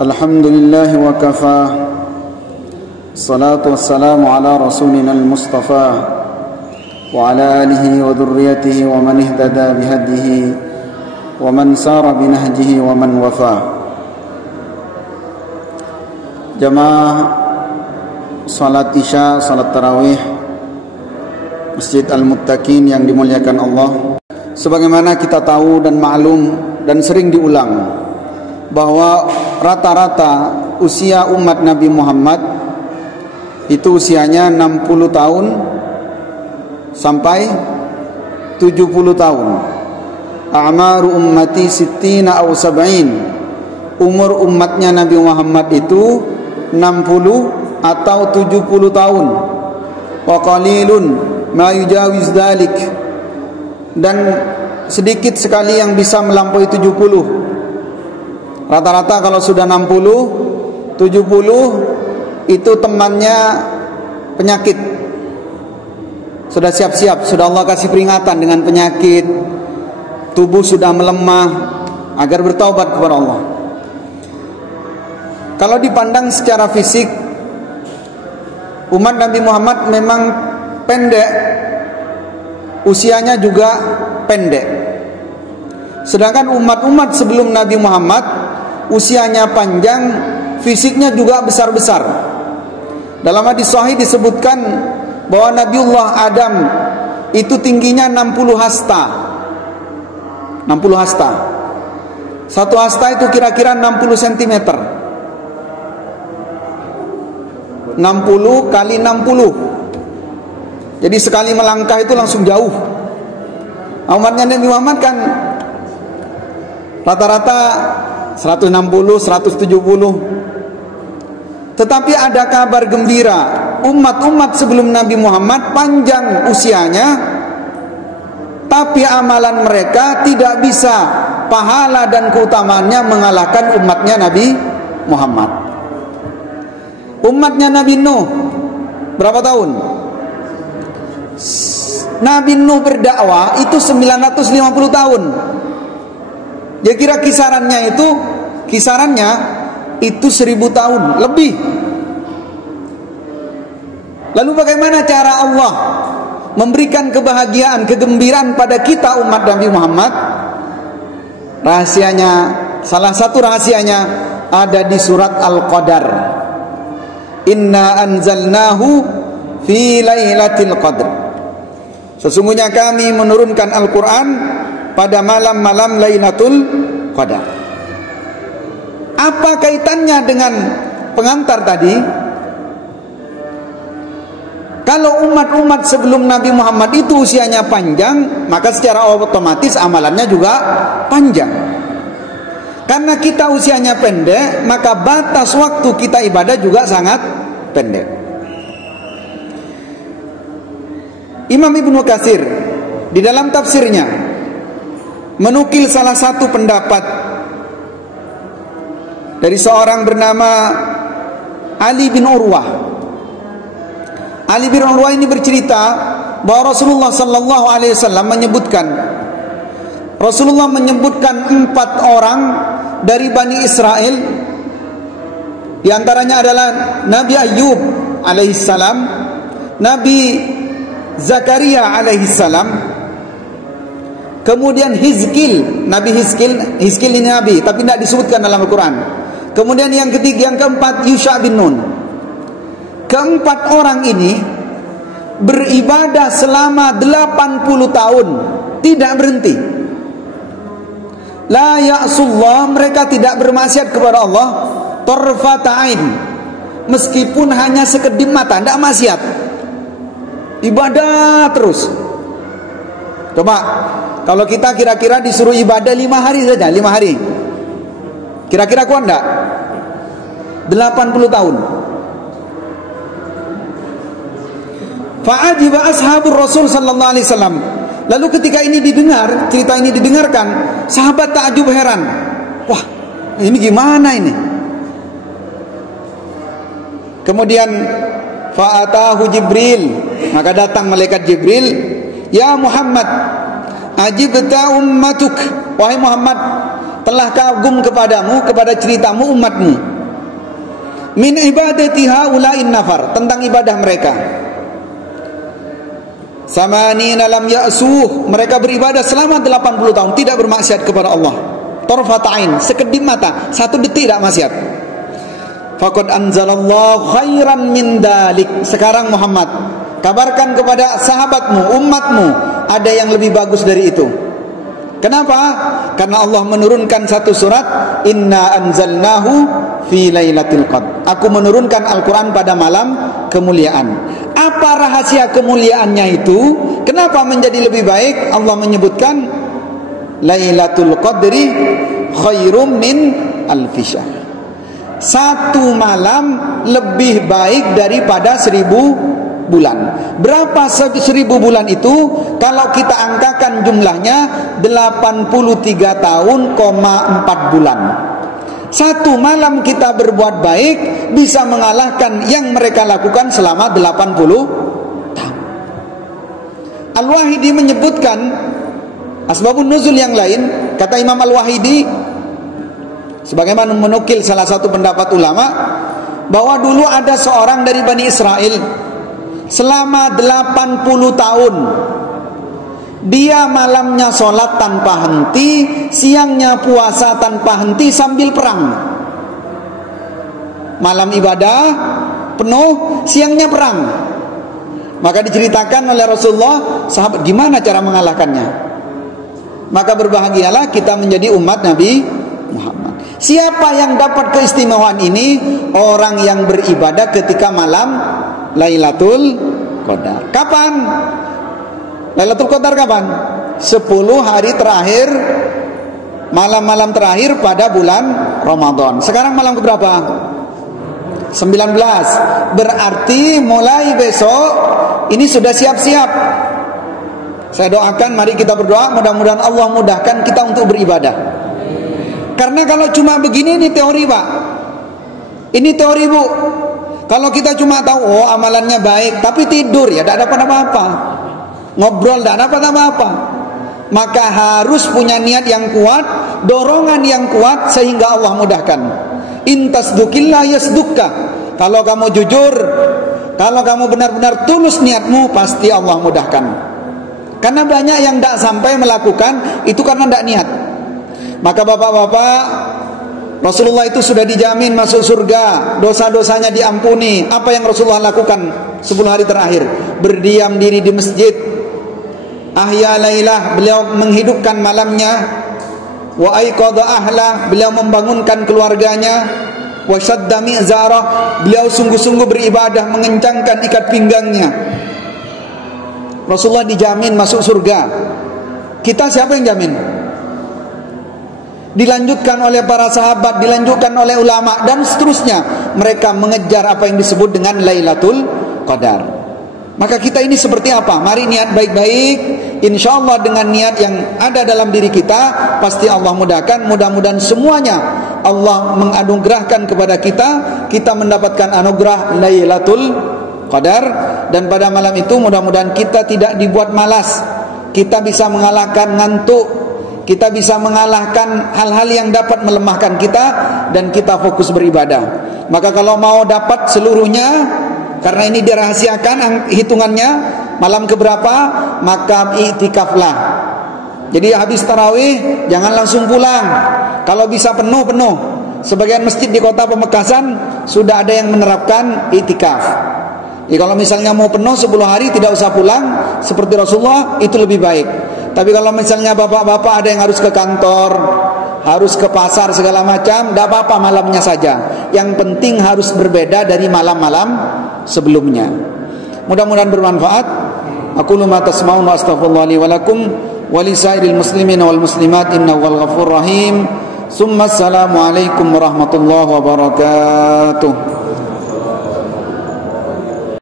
Alhamdulillah wa kafa. Salatu wassalamu ala rasulina al-mustafa wa ala alihi wa dhurriyyatihi wa man ihtada bihadihi wa man sara binahjihi wa man wafa. Jamaah salat isya, salat tarawih Masjid Al-Muttaqin yang dimuliakan Allah. Sebagaimana kita tahu dan maklum dan sering diulang bahwa rata-rata usia umat Nabi Muhammad itu usianya 60 tahun sampai 70 tahun. A'maru ummati sittina aw sab'in. Umur umatnya Nabi Muhammad itu 60 atau 70 tahun. Wa qalilun ma yujawiz dzalik. Dan sedikit sekali yang bisa melampaui 70. Rata-rata kalau sudah 60, 70 itu temannya penyakit. Sudah siap-siap, sudah Allah kasih peringatan dengan penyakit. Tubuh sudah melemah agar bertaubat kepada Allah. Kalau dipandang secara fisik, umat Nabi Muhammad memang pendek, usianya juga pendek. Sedangkan umat-umat sebelum Nabi Muhammad usianya panjang, fisiknya juga besar-besar. Dalam hadis sahih disebutkan bahwa Nabiullah Adam itu tingginya 60 hasta. 60 hasta. Satu hasta itu kira-kira 60 cm. 60 kali 60. Jadi sekali melangkah itu langsung jauh. Umatnya Nabi Muhammad kan rata-rata 160, 170. Tetapi ada kabar gembira, umat-umat sebelum Nabi Muhammad panjang usianya, tapi amalan mereka tidak bisa pahala dan keutamaannya mengalahkan umatnya Nabi Muhammad. Umatnya Nabi Nuh berapa tahun? Nabi Nuh berdakwah itu 950 tahun. Ya kira kisarannya itu 1000 tahun lebih. Lalu bagaimana cara Allah memberikan kebahagiaan, kegembiraan pada kita umat Nabi Muhammad? Rahasianya, salah satu rahasianya ada di surat Al-Qadar. Inna anzalnahu fi lailatul qadr. Sesungguhnya kami menurunkan Al-Quran pada malam-malam Lailatul Qadar. Apa kaitannya dengan pengantar tadi? Kalau umat-umat sebelum Nabi Muhammad itu usianya panjang, maka secara otomatis amalannya juga panjang. Karena kita usianya pendek, maka batas waktu kita ibadah juga sangat pendek. Imam Ibnu Katsir di dalam tafsirnya menukil salah satu pendapat dari seorang bernama Ali bin Urwah. Ali bin Urwah ini bercerita bahwa Rasulullah sallallahu alaihi wasallam menyebutkan 4 orang dari Bani Israel. Di antaranya adalah Nabi Ayyub alaihissalam, Nabi Zakaria alaihissalam, kemudian Hizkil, Nabi Hizkil ini Nabi, tapi tidak disebutkan dalam Al-Quran. Kemudian yang ketiga, yang keempat Yusha bin Nun. Keempat orang ini beribadah selama 80 tahun, tidak berhenti. La ya'sullah, mereka tidak bermaksiat kepada Allah tarfata ain, meskipun hanya sekedip mata, tidak maksiat. Ibadah terus. Coba kalau kita kira-kira disuruh ibadah 5 hari saja, 5 hari, kira-kira kuat enggak? 80 tahun. Fa'ajiba ashabur Rasul sallallahu alaihi wasallam. Lalu ketika ini didengar, cerita ini didengarkan, sahabat takjub heran. Wah, ini gimana ini? Kemudian fa'atahu Jibril, maka datang malaikat Jibril, ya Muhammad, ajibta ummatuk, wahai Muhammad, telah kagum kepadamu, kepada ceritamu umatmu. min ibadati haula'in nafar, tentang ibadah mereka. Samanina lam ya'suh, mereka beribadah selama 80 tahun tidak bermaksiat kepada Allah. Tarfatain, sekedip mata, 1 detik tidak maksiat. Faqad anzalallahu khairan min dalik. Sekarang Muhammad, kabarkan kepada sahabatmu, umatmu, ada yang lebih bagus dari itu. Kenapa? Karena Allah menurunkan satu surat, Inna anzalnahu fi lailatul qadr. Aku menurunkan Al-Quran pada malam kemuliaan. Apa rahasia kemuliaannya itu? Kenapa menjadi lebih baik? Allah menyebutkan Lailatul Qadri khairum min alfi syahr. 1 malam lebih baik daripada 1000 bulan. Berapa 1000 bulan itu? Kalau kita angkakan jumlahnya 83 tahun, 4 bulan. 1 malam kita berbuat baik bisa mengalahkan yang mereka lakukan selama 80 tahun. Al-Wahidi menyebutkan asbabun nuzul yang lain. Kata Imam Al-Wahidi, sebagaimana menukil salah satu pendapat ulama, bahwa dulu ada seorang dari Bani Israel selama 80 tahun dia malamnya sholat tanpa henti, siangnya puasa tanpa henti sambil perang. Malam ibadah penuh, siangnya perang. Maka diceritakan oleh Rasulullah, sahabat, gimana cara mengalahkannya? Maka berbahagialah kita menjadi umat Nabi Muhammad. Siapa yang dapat keistimewaan ini? Orang yang beribadah ketika malam Lailatul Qadar. Kapan? Lailatul Qadar kapan? 10 hari terakhir, malam-malam terakhir pada bulan Ramadan. Sekarang malam keberapa? 19. Berarti mulai besok ini sudah siap-siap. Saya doakan, mari kita berdoa, mudah-mudahan Allah mudahkan kita untuk beribadah. Karena kalau cuma begini, ini teori Pak. Ini teori Bu. Kalau kita cuma tahu, oh amalannya baik, tapi tidur, ya tidak dapat apa-apa. Ngobrol tidak dapat apa-apa. Maka harus punya niat yang kuat, dorongan yang kuat, sehingga Allah mudahkan. Intasdukillah yasdukka. Kalau kamu jujur, kalau kamu benar-benar tulus niatmu, pasti Allah mudahkan. Karena banyak yang tidak sampai melakukan itu karena tidak niat. Maka bapak-bapak, Rasulullah itu sudah dijamin masuk surga, dosa-dosanya diampuni. Apa yang Rasulullah lakukan 10 hari terakhir? Berdiam diri di masjid. Ahya lailah, beliau menghidupkan malamnya. Wa aiqadha ahlah, beliau membangunkan keluarganya. Wa shadda mi'zarah, beliau sungguh-sungguh beribadah, mengencangkan ikat pinggangnya. Rasulullah dijamin masuk surga. Kita siapa yang jamin? Dilanjutkan oleh para sahabat, dilanjutkan oleh ulama, dan seterusnya. Mereka mengejar apa yang disebut dengan Lailatul Qadar. Maka kita ini seperti apa? Mari niat baik-baik. Insya Allah dengan niat yang ada dalam diri kita, pasti Allah mudahkan. Mudah-mudahan semuanya Allah menganugerahkan kepada kita. Kita mendapatkan anugerah Lailatul Qadar. Dan pada malam itu mudah-mudahan kita tidak dibuat malas. Kita bisa mengalahkan ngantuk. Kita bisa mengalahkan hal-hal yang dapat melemahkan kita, dan kita fokus beribadah. Maka kalau mau dapat seluruhnya, karena ini dirahasiakan hitungannya, malam keberapa, maka iktikaflah. Jadi habis tarawih jangan langsung pulang. Kalau bisa penuh. Sebagian masjid di kota Pamekasan sudah ada yang menerapkan iktikaf. Jadi kalau misalnya mau penuh 10 hari tidak usah pulang seperti Rasulullah, itu lebih baik. Tapi kalau misalnya bapak-bapak ada yang harus ke kantor, harus ke pasar segala macam, tidak apa-apa, malamnya saja. Yang penting harus berbeda dari malam-malam sebelumnya. Mudah-mudahan bermanfaat. Aku ma tasma'un wa astaghfirullah li wa lakum wa li sa'iril muslimin wal muslimat innahu wal ghafurur rahim. Summa assalamu alaikum warahmatullahi wabarakatuh.